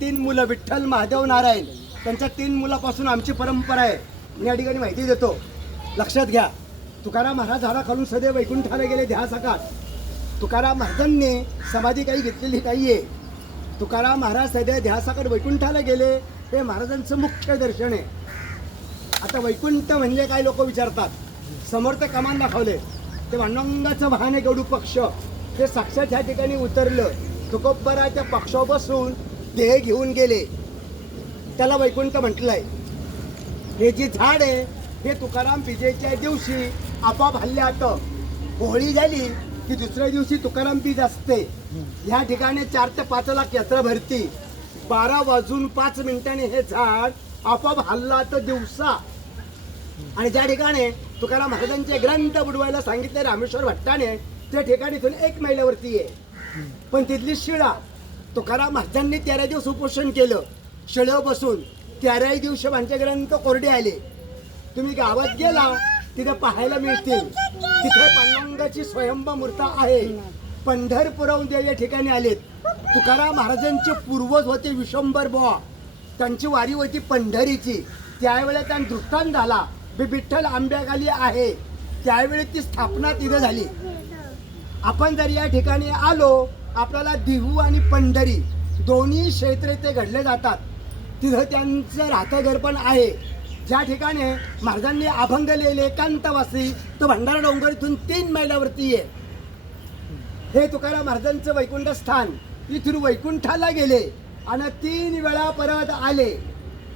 3 मुलं विठ्ठल महादेव नारायण, त्यांच्या 3 मुलापासून आमची परंपरा आहे. मी या ठिकाणी माहिती देतो, लक्षात घ्या. तुकाराम महाराज झाडाखालून सदैव वैकुंठाला गेले ध्यासाकाळ. तुकाराम महाराजांनी समाधी काही घेतलेली नाहीये. तुकाराम महाराज सदैव ध्यासाकाळ वैकुंठाला गेले, हे महाराजांचं मुख्य दर्शन आहे. आता वैकुंठ म्हणजे काय लोक विचारतात. समोर ते कमान दाखवले, ते पांडुरंगाचं वाहन आहे गरुड पक्ष, ते साक्षात ह्या ठिकाणी उतरलं. तुकोबराच्या पक्षावर बसून देह घेऊन गेले, त्याला वैकुंठ म्हटलंय. हे जे झाड आहे हे तुकाराम विजेच्या दिवशी आपाप हल्ल्यात होळी झाली की दुसऱ्या दिवशी तुकाराम बीज असते. ह्या ठिकाणी 4 ते 5 लाख यात्रा भरती. 12:05 हे झाड आपाप हल्ला तर दिवसा. आणि ज्या ठिकाणी तुकाराम महाराजांचे ग्रंथ बुडवायला सांगितले रामेश्वर भट्टाने, त्या ठिकाणी इथून 1 मैलावरती आहे. पण तिथली शिळा, तुकाराम महाराजांनी 13 दिवस उपोषण केलं शिळेवर बसून. 13 दिवशी त्यांचे ग्रंथ कोरडे आले. तुम्ही गावात गेला तिथे पाहायला मिळतील. तिथे पांडुरंगाची स्वयंभू मूर्ती आहे. पंढरपुराहून ते या ठिकाणी आलेत. तुकाराम महाराजांचे पूर्वज होते विश्वंभर बुवा, त्यांची वारी होती पंढरीची. त्यावेळेला त्यांना दृष्टांत झाला, विठ्ठल आंब्याखाली आहे, त्यावेळी ती स्थापना तिथे झाली. आपण जर या ठिकाणी आलो, आपल्याला देहू आणि पंढरी दोन्ही क्षेत्र ते घडले जातात. तिथं त्यांचं राहतं घर पण आहे. ज्या ठिकाणी महाराजांनी अभंग लिहिले एकांतवासी, तो भंडारा डोंगर इथून 3 मैलावरती आहे. हे तुकाराम महाराजांचं वैकुंठ स्थान. इथून वैकुंठाला गेले आणि 3 वेळा परत आले.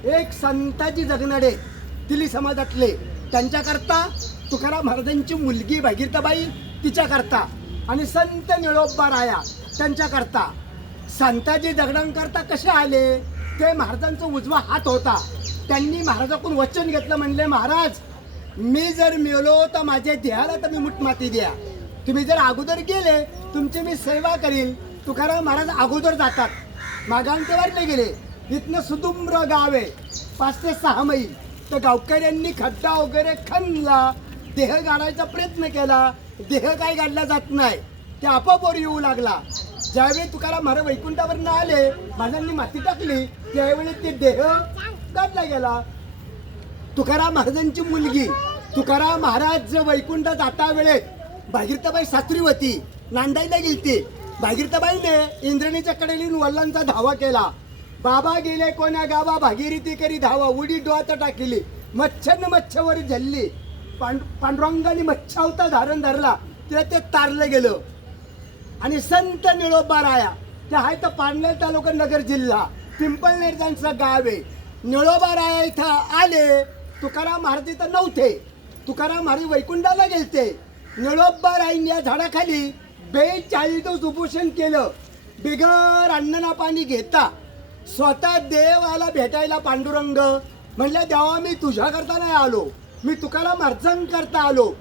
एक संताजी जगणारे तिली समाजातले, त्यांच्याकरता तुकाराम महाराजांची मुलगी भागीरथबाई तिच्याकरता, आणि संत निळोबा राया त्यांच्याकरता. संताजी जगण्याकरता कसे आले, ते महाराजांचा उजवा हात होता. त्यांनी महाराजाकडून वचन घेतलं, म्हणले महाराज मी जर मिळलो तर माझ्या देहाला तर मी मुठमाती द्या. तुम्ही जर अगोदर गेले तुमची मी सेवा करीन. तुकाराम महाराज अगोदर जातात, मागांतेवारले गेले. इथनं सुदुम्र गाव आहे 5 ते 6 मैल. तर गावकऱ्यांनी खड्डा वगैरे खणला, देह गाडायचा प्रयत्न केला. देह काय गाडला जात नाही, ते आपोआप येऊ लागला. ज्यावेळी तुकाराम महाराज वैकुंठावरनं आले, महाराजांनी माती टाकली, त्यावेळी ते देह गाडला गेला. तुकाराम महाराजांची मुलगी, तुकाराम महाराज वैकुंठ जाता वेळेत भागीरथबाई सासरी होती, नांदायला गेलती. भागीरथबाईने इंद्रणीच्या कडेलीन वल्लांचा धावा केला. बाबा गेले कोण्या गावा, भागीरथी करी धावा, उडी डोहात टाकली. मच्छन मच्छवर झल्ली. पांडुरंगाने मच्छावता धारण धरला, तिला ते तारलं गेलं. आणि संत निळोबा राया ते आहे तर पारनेर तालुका नगर जिल्हा पिंपळनेर त्यांचं गाव आहे. निळोबा राया इथं आले. तुकाराम महाराज इथं नव्हते. तुकाराम महाराज वैकुंठाला गेलते. निळोबा रायांनी या झाडाखाली 42 दिवस उपोषण केलं, बिगर अन्न ना पाणी घेता. स्वतः देवाला भेटायला पांडुरंग म्हणले, देवा मी तुझ्याकरता नाही आलो, मी तुकाराम महाराजांकरता आलो.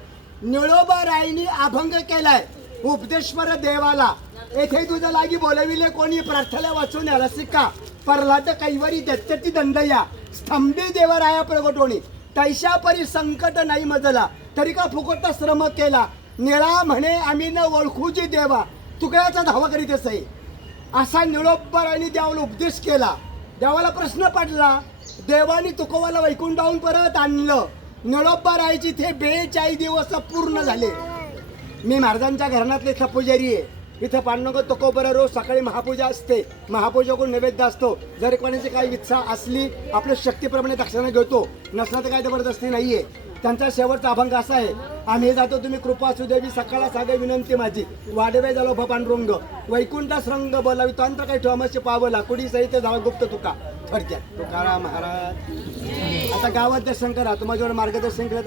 निळोबा रायांनी अभंग केलाय उपदेश्वर देवाला. येथे तुझ्या लागी बोलविले कोणी, प्रार्थना वाचून याला सिक्का. प्रल्हाद कैवारी दत्तती दंडया, स्तंभी देवराया प्रगटोणी. तैशा परी संकट नाही मजला, तरी का फुकट श्रम केला. निळा म्हणे आम्ही न ओळखूची देवा, तुकड्याचा धावा करीत असे. असा निळोबारायांनी देवाला उपदेश केला. देवाला प्रश्न पडला. देवानी तुकोबाला वैकुंठाहून परत आणलं. निळोबारायाची ते 42 दिवस पूर्ण झाले. मी महाराजांच्या घराण्यातले इथला पुजारी आहे. इथं पांडुरंग तुकोबरा रोज सकाळी महापूजा असते. महापूजाकडून नैवेद्य असतो. जर कोणाची काही इच्छा असली आपल्या शक्तीप्रमाणे दक्षिणा घेतो, नसला तर काही जबरदस्ती नाहीये. त्यांचा शेवटचा अभंग असा आहे, आम्ही जातो तुम्ही कृपा सुदेवी, सकाळला सागे विनंती माझी. वाढवे झालो पांडुरंग, वैकुंठास रंग बोलावी, तंत्र काही ठोमाशी पावला, कुडी सहित झाला गुप्त तुका. थोडक्यात तुकाराम महाराज. आता गावात दर्शन करा, तुम्हाला मार्गदर्शन केलं